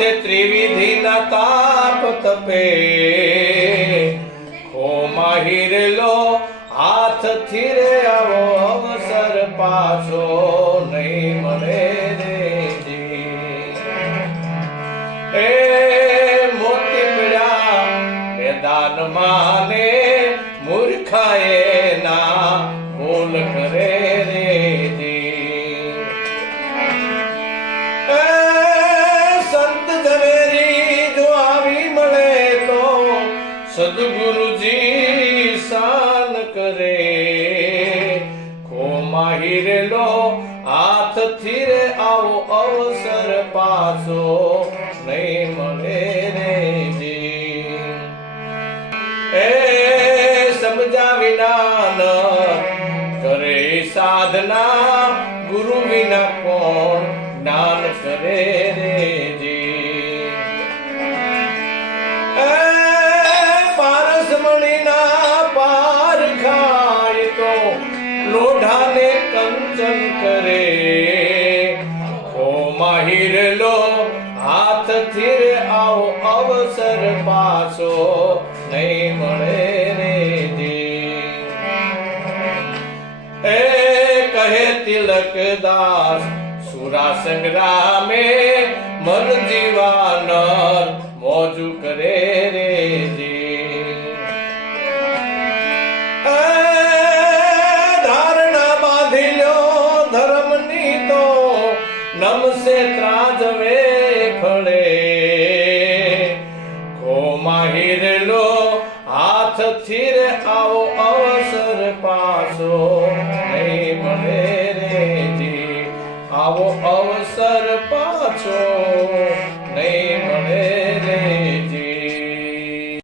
માથે ત્રિવિધિ ના તાપ તપે ખોમાં હીરેલો હાથથી રે આવો અવસર પાછો નહીં મળે રે એ મોતી પીડા મેદાન માને મૂર્ખાએ ના બોલ કરે રે સદગુરુજી શાન કરે ખોમાં હીરેલો હાથથી રે આવો અવસર પાછો નહીં મળે રે એ સમજા વિના ન કરે સાધના ગુરુ વિના કોણ જ્ઞાન કરે રે લોઢાને કંચન કરે ખોમાં હીરેલો હાથથી રે આવો અવસર પાછો નહીં મળે રે એ કહે તિલકદાસ સુરા સંગ્રામે મન જીવાન મોજુ કરે રે નમસે ત્રાજવે ફળે ખોમાં હીરેલો હાથથી રે આવો અવસર પાછો નહીં મળે રે આવો અવસર પાછો